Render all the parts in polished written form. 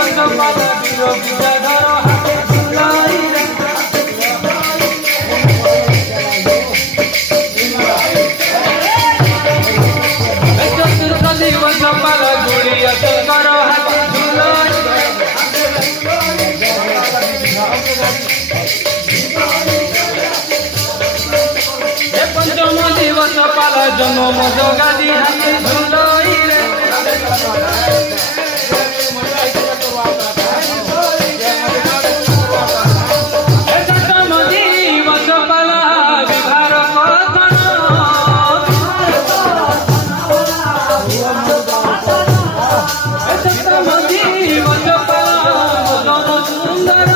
वसपाला बीरो विद्याधर हाथे झुलाई रे चतुर्दशी वसपाला गुड़िया शंकर हाथे झुलाई पंचम दिवस पाला जन्म जगादी हाथे झुलाई रे सप्तम दिवस पाला विभार कथन सप्तम दिवस पाला जन सुंदर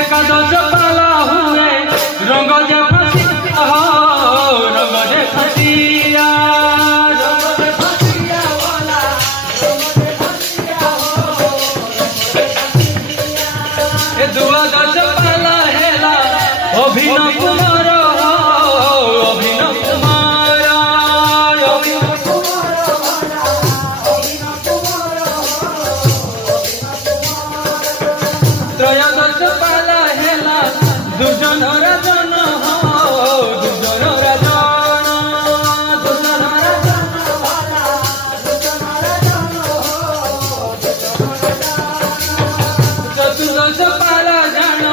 एकादश पाला हुए रंग जे फसिया हो रंग जे फसिया द्वादश पाला हेला अभिनव कुमार हो अभिनव कुमार त्रयोदश पाला हेला दुर्जन राजन हो दुर्जन राजन चतुर्दश पाला जान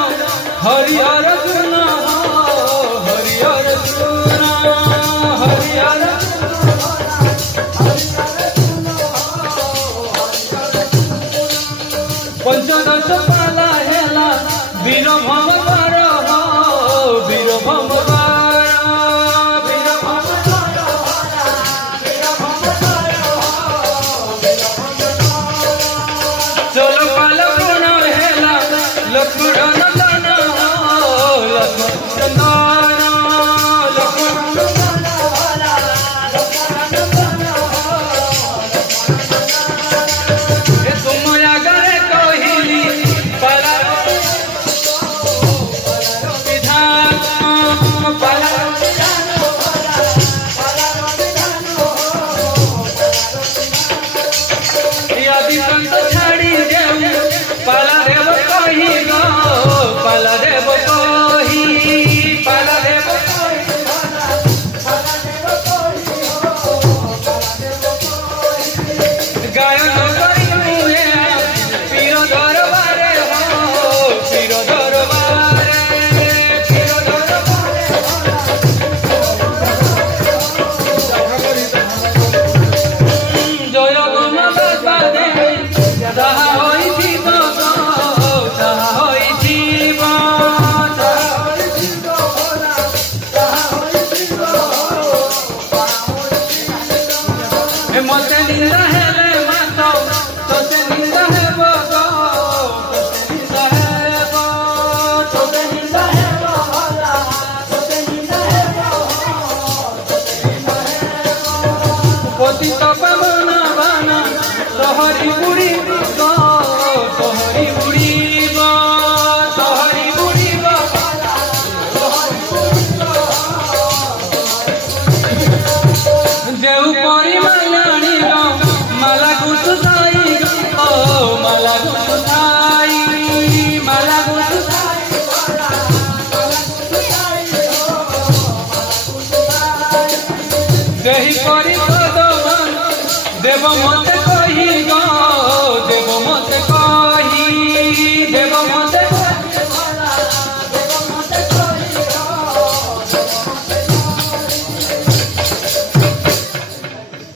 हरिहर चूर्ण हो हरिहर चूर्ण हरिहर पंचदश पाला हेला वीर भंवर हो वीर भंवर वीर चल पाल गुण हेला लक्ष्मण नंदन हो लक्ष्मण छाड़ी देव पाला देव कही गो पाला देव कही पाला देव गायन करी मुहे पीर दरबारे हो पीर दरबारे पीर दरबारे जय गुण बाबा देवी ताहा होइथिब ताहा होइथिब मते निंदा हेले मात तोते निंदा हेब तोते निंदा हेब तोते निंदा हेब तोते निंदा हेब पतित पावन बाना तोहरी बुढ़ी तोहरी बुढ़ी तोहरी बुढ़ी जेउ परी मालाणी माला गुथुथाई ओ माला गुथुथाई माला गुथुथाई देही परी देव मते